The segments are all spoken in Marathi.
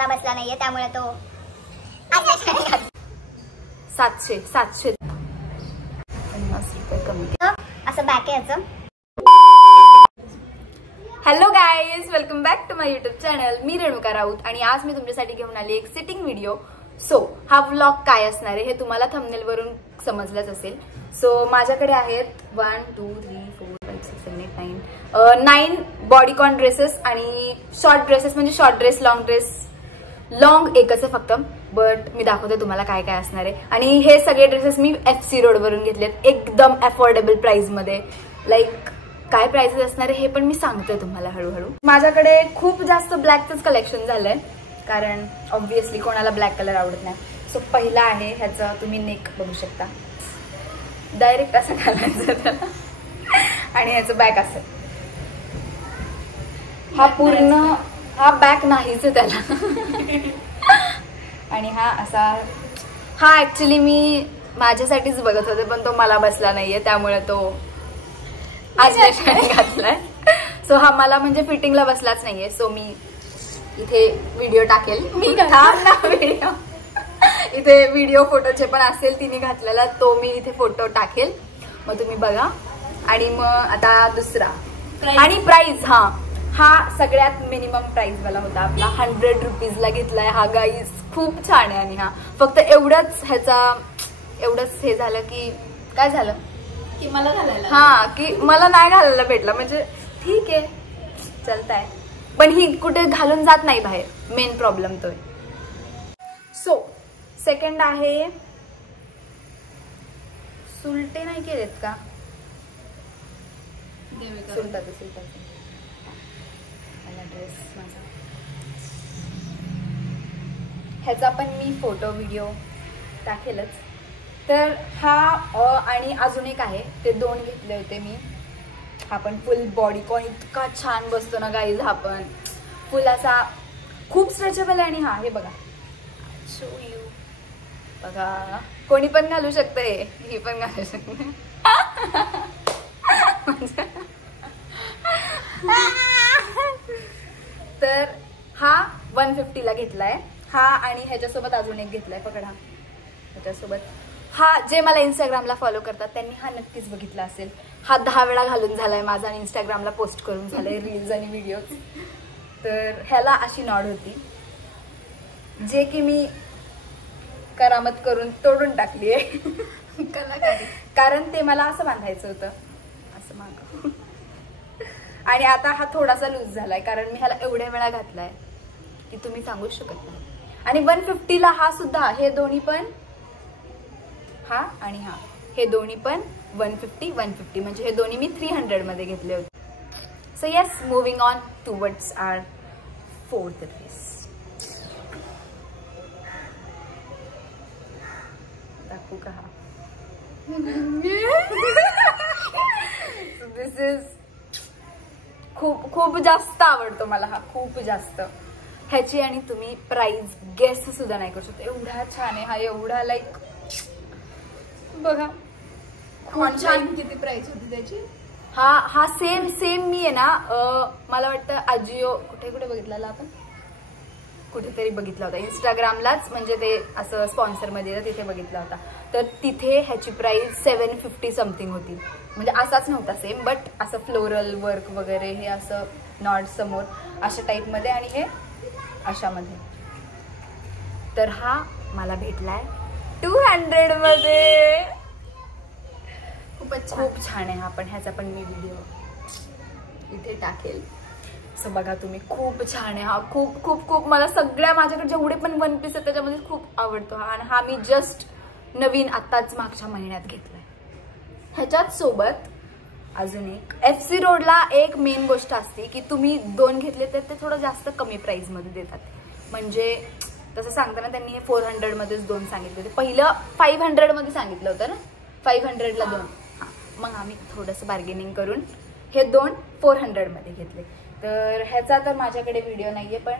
मला बसला नाहीये त्यामुळे तो 700 कमी असं बॅक आहे याचं. Hello guys, welcome back to my YouTube channel. मी रेणुका राऊत आणि आज मी तुमच्यासाठी घेऊन आली एक सिटिंग व्हिडिओ. सो हा व्लॉग काय असणार आहे हे तुम्हाला थंबनेल वरून समजलंच असेल. सो माझ्याकडे आहेत 1 2 3 4 5 6 7 8 9 बॉडीकॉन ड्रेसेस आणि शॉर्ट ड्रेसेस, म्हणजे short dress, long dress. Long एकच आहे फक्त, बट मी दाखवते तुम्हाला काय काय असणार आहे. आणि हे सगळे ड्रेसेस मी FC रोड वरून घेतलेत, एकदम अफोर्डेबल प्राइस मध्ये. लाईक काय प्राइसेस असणार आहे हे पण मी सांगते तुम्हाला हळूहळू. माझ्याकडे खूप जास्त ब्लॅकच कलेक्शन झालंय, कारण ऑब्व्हियसली कोणाला ब्लॅक कलर आवडत नाही. सो पहिला आहे ह्याचा, तुम्ही नेक बघू शकता, डायरेक्ट असं घालायचं त्याला आणि ह्याचं बॅक असं. हा पूर्ण हा बॅक नाहीच आहे त्याला आणि हा असा. हा ऍक्च्युली मी माझ्यासाठीच बघत होते पण तो मला बसला नाहीये, त्यामुळे तो आज मी घातलाय. सो हा मला म्हणजे फिटिंगला बसलाच नाहीये. सो मी इथे व्हिडिओ टाकेल, मी व्हिडिओ इथे व्हिडिओ फोटोचे पण असेल तिने घातलेला, तो मी इथे फोटो टाकेल, मग तुम्ही बघा. आणि मग आता दुसरा आणि प्राइस. हा सगळ्यात मिनिमम प्राइस वाला होता आपला, 100 रुपीजला घेतलाय हा गाईज. खूप छान आहे. आणि हा फक्त एवढंच एवढंच हे झालं की काय झालं की मला घालायला, की मला नाही घालायला भेटला. म्हणजे ठीक आहे चलताय, पण ही कुठे घालून जात नाही बाहेर, मेन प्रॉब्लेम तो. सो सेकंड आहे, सुलटे नाही केलेत का, सुलटाचे ड्रेस माझा. ह्याचा पण मी फोटो व्हिडिओ टाकेलच. तर हा आणि अजून एक आहे, ते 2 घेतले होते मी. हा पण फुल बॉडीकॉन, इतका छान बसतो ना गाईज. हा पण फुल असा खूप स्ट्रेचेबल आहे. आणि हा हे बघा, शो यू बघा, कोणी पण घालू शकतं, हे पण घालू शकते. तर हा 150ला घेतलाय हा. आणि ह्याच्यासोबत अजून एक घेतलाय, पकडा. ह्याच्यासोबत हा, जे मला इंस्टाग्रामला फॉलो करतात त्यांनी हा नक्कीच बघितला असेल. हा 10 वेळा घालून झालाय माझा आणि इंस्टाग्रामला पोस्ट करून झालाय रील्स आणि व्हिडिओज. तर ह्याला अशी नॉड होती, जे की मी करामत करून तोडून टाकली आहे कारण ते मला असं बांधायचं होतं, असं माग. आणि आता हा थोडासा लूज झालाय, कारण मी ह्याला एवढ्या वेळा घातलाय की तुम्ही सांगूच शकत नाही. आणि 150ला हा सुद्धा, हे दोन्ही पण, हा आणि हा, हे दोन्ही पण 150 म्हणजे हे दोन्ही मी 300 मध्ये घेतले होते. So yes, moving on towards our fourth dress. दाखवू का हा? दिस इज खूप जास्त आवडतो मला हा, खूप जास्त. ह्याची आणि तुम्ही प्राइस गेस सुद्धा नाही करू शकता, एवढा छान आहे हा. एवढा लाईक बघा, खूप छान. किती प्राइस होती त्याची? हा सेम मी आहे ना, मला वाटतं अजिओ कुठे बघितलेला आपण, कुठेतरी बघितला होता इंस्टाग्रामलाच, म्हणजे ते असं स्पॉन्सर मध्ये तिथे बघितला होता. तर तिथे ह्याची प्राइस 750 समथिंग होती. म्हणजे असाच नव्हता सेम, बट असं फ्लोरल वर्क वगैरे, हे असं नॉट समोर अशा टाईप मध्ये आणि हे अशामध्ये. तर हा मला भेटलाय 200 मध्ये. खूप छान आहे हा पण. ह्याचा पण मी व्हिडिओ इथे टाकेल, असं बघा तुम्ही. खूप छान आहे हा, खूप मला सगळ्या माझ्याकडे जेवढे पण 1 पीस आहेत त्याच्यामध्ये खूप आवडतो हा. आणि हा मी जस्ट नवीन आत्ताच मागच्या महिन्यात घेतलाय. ह्याच्याच सोबत अजून एक, FC रोडला एक मेन गोष्ट असते की तुम्ही 2 घेतले तर ते थोडं जास्त कमी प्राइस मध्ये देतात. म्हणजे तसं सांगताना त्यांनी 400 मध्येच 2 सांगितले होते. पहिलं 500 मध्ये सांगितलं होतं ना, 500ला 2. मग आम्ही थोडंसं बार्गेनिंग करून हे 2 400 मध्ये घेतले. तर ह्याचा तर माझ्याकडे व्हिडिओ नाहीये, पण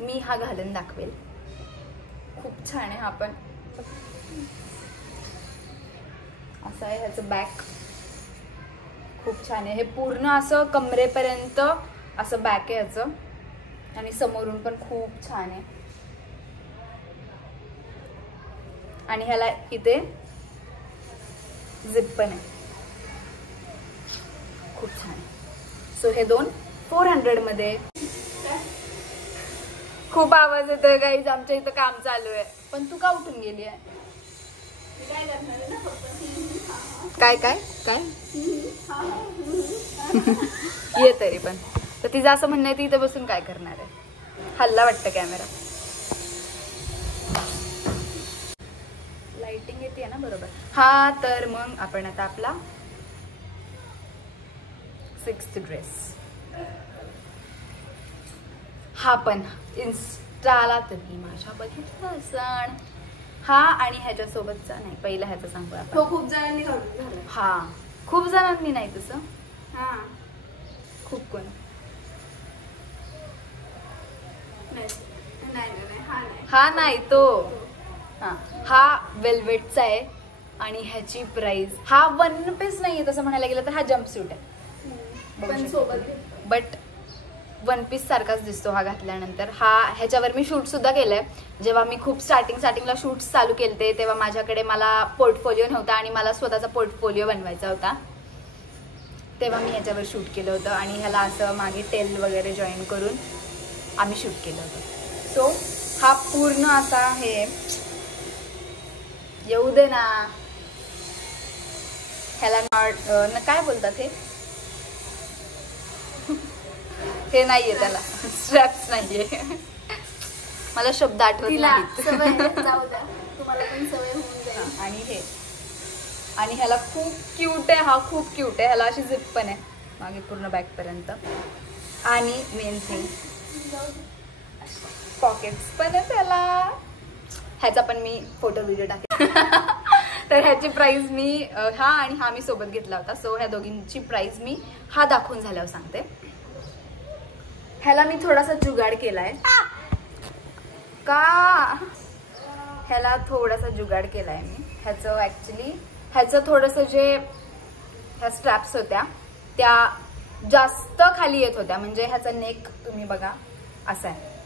मी हा घालून दाखवेल. खूप छान आहे हा पण. असं आहे ह्याचं बॅक, खूप छान आहे. हे पूर्ण असं कमरेपर्यंत असं बॅक आहे ह्याचं. आणि समोरून पण खूप छान आहे. आणि ह्याला इथे झिप पण आहे, खूप छान आहे. सो हे दोन 400 मध्ये. खूप आवाज येतोय गाईज, आमच्या इथं काम चालू आहे. पण तू का उठून गेली आहे? काय काय काय ये तरी पण. तर तिचं असं म्हणणं आहे ती इथं बसून काय करणार आहे. हल्ला वाटतं कॅमेरा. लाइटिंग येते ना बरोबर. हा तर मग आपण आता आपला 6th ड्रेस. हा पण इन्स्टाला तरी माझ्या बघितला सण. हा आणि ह्याच्यासोबतचा नाही, पहिला ह्याचं सांगू आपण. तो खूप जणांनी घालून. हा खूप जणांनी नाही तसं. हा खूप कोण हा नाही तो. हा वेल्वेटचा आहे आणि ह्याची प्राइस, हा 1 पीस नाहीये तसं म्हणायला गेलं तर. हा जम्पसूट आहे पण सोबत, बट 1 पीस सारखाच दिसतो हा घातल्यानंतर. हा ह्याच्यावर मी शूट सुद्धा केलंय. जेव्हा मी खूप स्टार्टिंगला शूट्स चालू केलते तेव्हा माझ्याकडे मला पोर्टफोलिओ नव्हता आणि मला स्वतःचा पोर्टफोलिओ बनवायचा होता, तेव्हा मी ह्याच्यावर शूट केलं होतं. आणि ह्याला असं मागे टेल वगैरे जॉईन करून आम्ही शूट केलं होतं. सो हा पूर्ण असा हे येऊ दे ना, ह्याला नॉट काय बोलतात हे नाहीये, त्याला स्ट्रॅप्स नाहीये. मला शब्द आठवत नाहीत. जाऊ द्या, तुम्हाला पण सवय होऊन जाईल. आणि हे आणि ह्याला खूप क्यूट आहे. हा खूप क्यूट आहे. ह्याला अशी झिप पण आहे मागे पूर्ण बॅक पर्यंत. आणि मेन थिंग पॉकेट्स पण आहे त्याला. ह्याचा पण मी फोटो व्हिडिओ टाकेन. तर ह्याची प्राइस मी हा आणि हा मी सोबत घेतला होता. सो ह्या दोघींची प्राइस मी हा दाखवून झाल्यावर सांगते. ह्याला मी थोडासा जुगाड केलाय का, ह्याला थोडासा जुगाड केलाय मी. ह्याचं ऍक्च्युली ह्याचं थोडंसं जे ह्या स्ट्रॅप्स होत्या त्या जास्त खाली येत होत्या. म्हणजे ह्याचा नेक तुम्ही बघा असा आहे,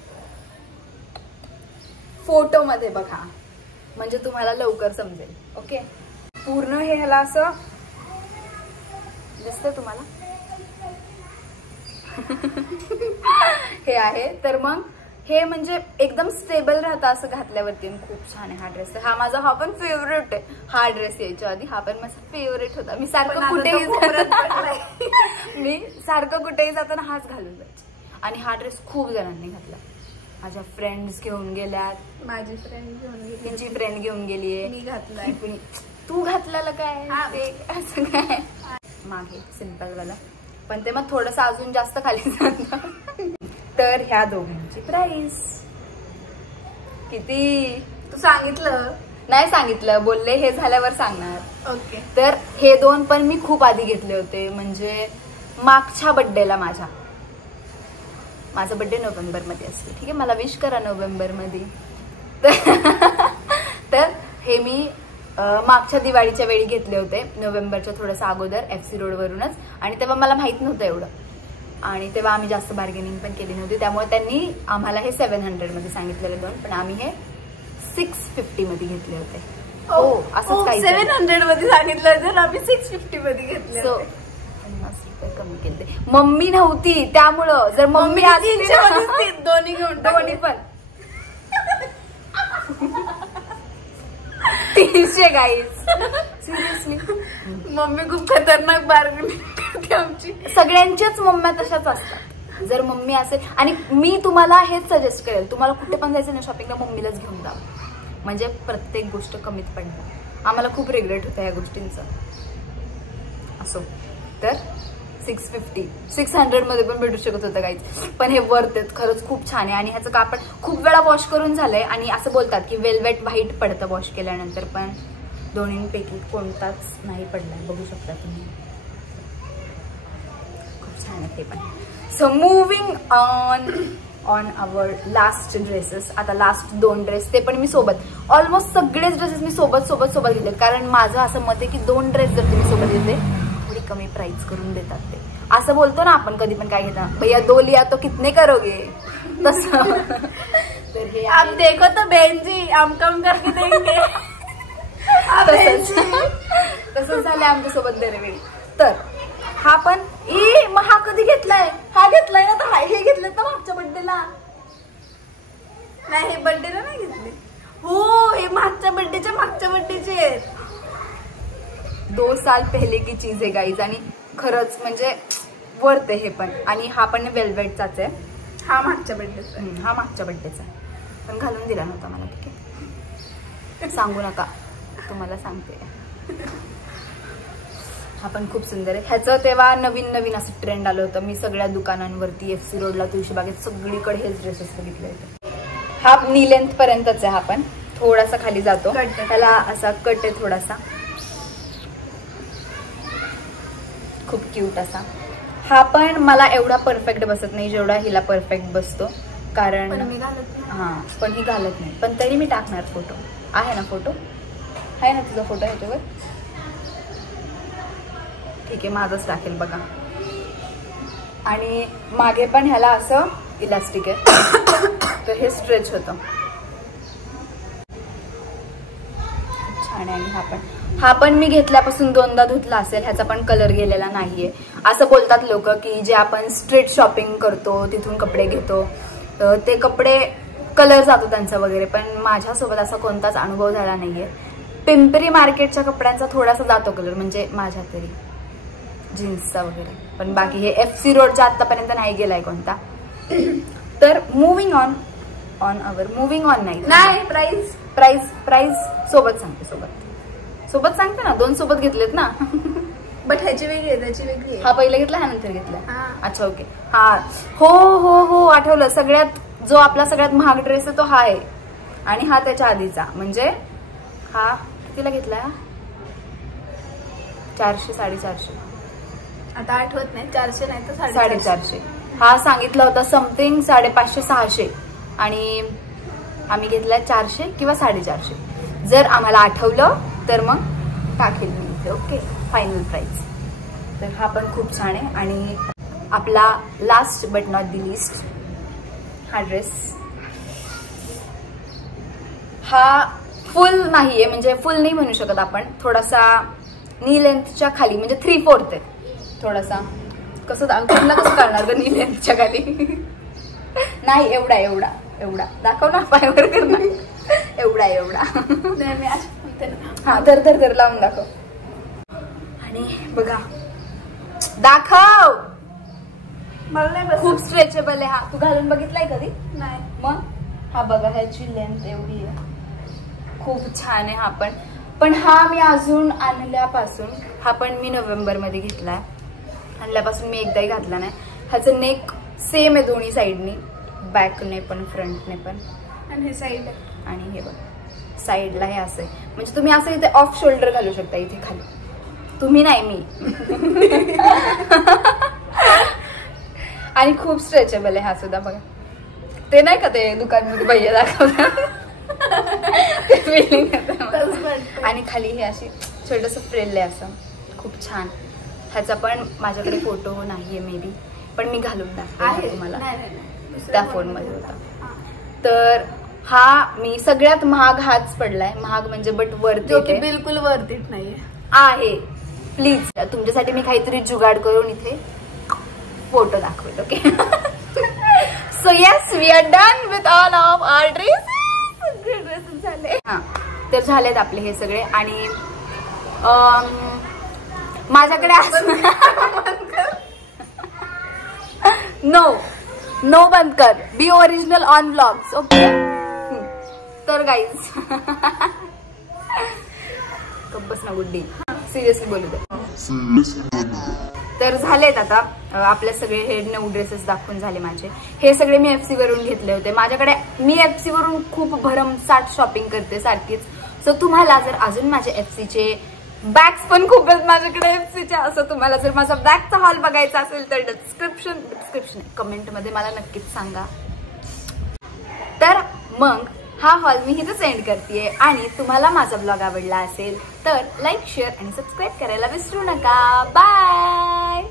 फोटो मध्ये बघा म्हणजे तुम्हाला लवकर समजेल. ओके, पूर्ण हे ह्याला असं दिसतंय तुम्हाला हे आहे. तर मग हे म्हणजे एकदम स्टेबल राहतं असं घातल्यावरती. खूप छान आहे हा ड्रेस. हा माझा हा पण फेवरेट आहे. हा ड्रेस यायच्या आधी हा पण माझा फेवरेट होता. मी सारखं कुठेही जाताना हाच घालून जायचे. आणि हा ड्रेस खूप जणांनी घातला. माझ्या फ्रेंड्स घेऊन गेल्यात, माझी फ्रेंड घेऊन गेली, त्यांची फ्रेंड घेऊन गेलीये, मी घातलाय. तू घातलेलं काय असं काय मागे सिंपल वाला, पण ते मग थोडस अजून जास्त खाली जातं. तर ह्या दोघांची प्राइस किती तू सांगितलं नाही? सांगितलं, बोलले हे झाल्यावर सांगणार. ओके. तर हे दोन पण मी खूप आधी घेतले होते. म्हणजे मागच्या बड्डेला माझा बड्डे नोव्हेंबर मध्ये असतो. ठीक आहे, मला विश करा नोव्हेंबर मध्ये. तर हे मी मागच्या दिवाळीच्या वेळी घेतले होते, नोव्हेंबरच्या थोडंसं अगोदर, FC रोड वरूनच. आणि तेव्हा मला माहित नव्हतं एवढं, आणि तेव्हा आम्ही जास्त बार्गेनिंग पण केली नव्हती. त्यामुळे त्यांनी आम्हाला हे 700 मध्ये सांगितलेले दोन, पण आम्ही हे 650 मध्ये घेतले होते. हो, असंच काही 700 मध्ये सांगितलं होतं, आम्ही 650 मध्ये घेतले. सो 50 रुपये कमी केले. मम्मी नव्हती त्यामुळं, जर मम्मी असती दोन्ही घेऊन दोन्ही पण 300 गाईज. सिरियसली मम्मी खूप खतरनाक बार्गेनिंग करते आमची. सगळ्यांच्याच मम्म्या तशाच असतात. जर मम्मी असेल, आणि मी तुम्हाला हेच सजेस्ट करेल, तुम्हाला कुठे पण जायचं ना शॉपिंगला, मम्मीलाच घेऊन जा. म्हणजे प्रत्येक गोष्ट कमीत पडणार. आम्हाला खूप रिग्रेट होतं या गोष्टींचं. असो, तर 650 600 मध्ये पण भेटू शकत होतं काहीच, पण हे वर्थ आहेत खरंच. खूप छान आहे. आणि ह्याचं कापड खूप वेळा वॉश करून झालंय, आणि असं बोलतात की वेल्वेट व्हाईट पडतं वॉश केल्यानंतर, पण दोन्हींपैकी कोणताच नाही पडलाय. बघू शकता तुम्ही, खूप छान आहे ते पण. So moving on our last dresses. आता लास्ट 2 ड्रेस ते पण मी सोबत, ऑलमोस्ट सगळेच ड्रेसेस मी सोबत घेतले. कारण माझं असं मत आहे की 2 ड्रेस जर तुम्ही सोबत घेतले, थोडी कमी प्राइस करून देतात ते. असं बोलतो ना आपण कधी पण, काय घेता भैया 2 लिया तो कितने करोगे. तसं तर हे आप देखो तो बहन जी हम कम करके देंगे. तसंच झालं आमच्यासोबत दरवेळी. तर हा पण मग हा कधी घेतलाय? हा घेतलाय ना, तर हे घेतलं ना मागच्या बर्थडेला. नाही हे बर्थडेला नाही घेतले. हो हे मागच्या बर्थडेचे आहेत. 2 साल पहले की चीज आहे गाईज. आणि खरंच म्हणजे वर्थ आहे हे पण. आणि हा पण वेलवेटचाच आहे. हा मागच्या बर्थडेचा. हा मागच्या बर्थडेचा पण घालून दिला नव्हता मला. ठीक आहे, सांगू नका, तुम्हाला सांगते. हा पण खूप सुंदर आहे. ह्याचं तेव्हा नवीन असं ट्रेंड आलं होतं. मी सगळ्या दुकानांवरती FC रोडला, तुळशीबागेत सगळीकडे हेच ड्रेसेस बघितले होते. हा नी लेंथ पर्यंतच आहे. हा पण थोडासा खाली जातो. ह्याला असा कट आहे थोडासा, खूप क्यूट असा. हा पण मला एवढा परफेक्ट बसत नाही जेवढा हिला परफेक्ट बसतो. कारण मी घालत नाही. हा पण ही घालत नाही. पण तरी मी टाकणार फोटो. आहे ना फोटो? आहे ना तुझा फोटो ह्याच्यावर? ठीक आहे, माझंच टाकेल बघा. आणि मागे पण ह्याला असं इलास्टिक आहे तर हे स्ट्रेच होतं. छान आहे. आणि हा पण मी घेतल्यापासून 2दा धुतला असेल. ह्याचा पण कलर गेलेला नाहीये. असं बोलतात लोक की जे आपण स्ट्रीट शॉपिंग करतो तिथून कपडे घेतो ते कपडे कलर जातो त्यांचा वगैरे. पण माझ्यासोबत असा कोणताच अनुभव झाला नाहीये. पिंपरी मार्केटच्या कपड्यांचा थोडासा जातो कलर, म्हणजे माझ्या तरी जीन्सचा वगैरे. पण बाकी हे FC रोडच्या आतापर्यंत नाही गेलाय कोणता. तर मुव्हिंग ऑन नाही प्राइस सोबत सांगते ना. 2 सोबत घेतलेत ना. बट ह्याची वेगळी आहे, त्याची वेगळी आहे. हा पहिला घेतला, हा नंतर घेतला. अच्छा ओके. हा हो आठवलं. सगळ्यात जो आपला सगळ्यात महाग ड्रेस आहे तो हा आहे. आणि हा त्याच्या आधीचा. म्हणजे हा कितीला घेतलाय? 400 450. आता आठवत नाही. 400 नाही तर 450. हा सांगितला होता समथिंग 550 600. आणि आम्ही घेतलाय 400 किंवा 450. जर आम्हाला आठवलं तर मग टाकेल मी इथे. Okay, final price. तर हा पण खूप छान आहे. आणि आपला last but not the list हा ड्रेस. हा फुल नाहीये, म्हणजे फुल नाही म्हणू शकत आपण. थोडासा नी लेंथच्या खाली, म्हणजे 3/4 आहे. थोडासा कसं करणार ग नी लेंथच्या खाली? नाही एवढा दाखव ना, पायावर कर ना. एवढा हा धर लावून दाखव. आणि बघा, दाखव. मला नाही बसत. खूप स्ट्रेचेबल आहे. हा तू घालून बघितलाय कधी? नाही. मग हा बघा, ह्याची लेंथ एवढी आहे. खूप छान आहे हा पण हा मी अजून आणल्यापासून, हा पण मी नोव्हेंबर मध्ये घेतलाय. आणल्यापासून मी एकदाही घातला नाही. ह्याचं नेक सेम आहे दोन्ही साईडनी, बॅकने पण फ्रंटने पण. आणि हे साईड आणि हे बघ साईडला हे असं आहे. म्हणजे तुम्ही असं इथे ऑफ शोल्डर घालू शकता इथे खाली. तुम्ही नाही, मी. आणि खूप स्ट्रेचेबल आहे हा सुद्धा. बघा ते नाही का ते दुकानमध्ये भैया दाखवतात ते फिलिंग येतं. आणि खाली हे अशी छोटंसं फ्रेल आहे असं. खूप छान. ह्याचा पण माझ्याकडे फोटो नाहीये मे बी, पण मी घालून दाखवते तुम्हाला. त्या फोनमध्ये होता. तर हा मी सगळ्यात महाग हाच पडलाय. महाग म्हणजे बट वर्थ इट. बिलकुल वर्थ इट नाही आहे. प्लीज तुमच्यासाठी मी काहीतरी जुगाड करून इथे फोटो दाखवेल. Okay. So yes, we are done with all of our dresses झाले. हा तर झालेत आपले हे सगळे. आणि माझ्याकडे नो बंद कर. बी ओरिजिनल ऑन व्लॉग्स. ओके. तर गाईज बस ना गुड्डी, सिरियसली बोलू दे. तर झालेत आता आपले सगळे हे 9 ड्रेसेस दाखवून झाले माझे. हे सगळे मी FC वरून घेतले होते. माझ्याकडे मी FC वरून खूप भरमसाठ शॉपिंग करते सारखीच. सो तुम्हाला जर अजून माझे FCचे बॅग्स पण खूप आहेत माझ्याकडे FCच्या, असं तुम्हाला जर माझा बॅगचा हॉल बघायचा असेल तर डिस्क्रिप्शन कमेंटमध्ये मला नक्कीच सांगा. तर मग हा हॉल मी इथे सेंड करतेय. आणि तुम्हाला माझा ब्लॉग आवडला असेल तर लाईक, शेअर आणि सबस्क्राईब करायला विसरू नका. बाय.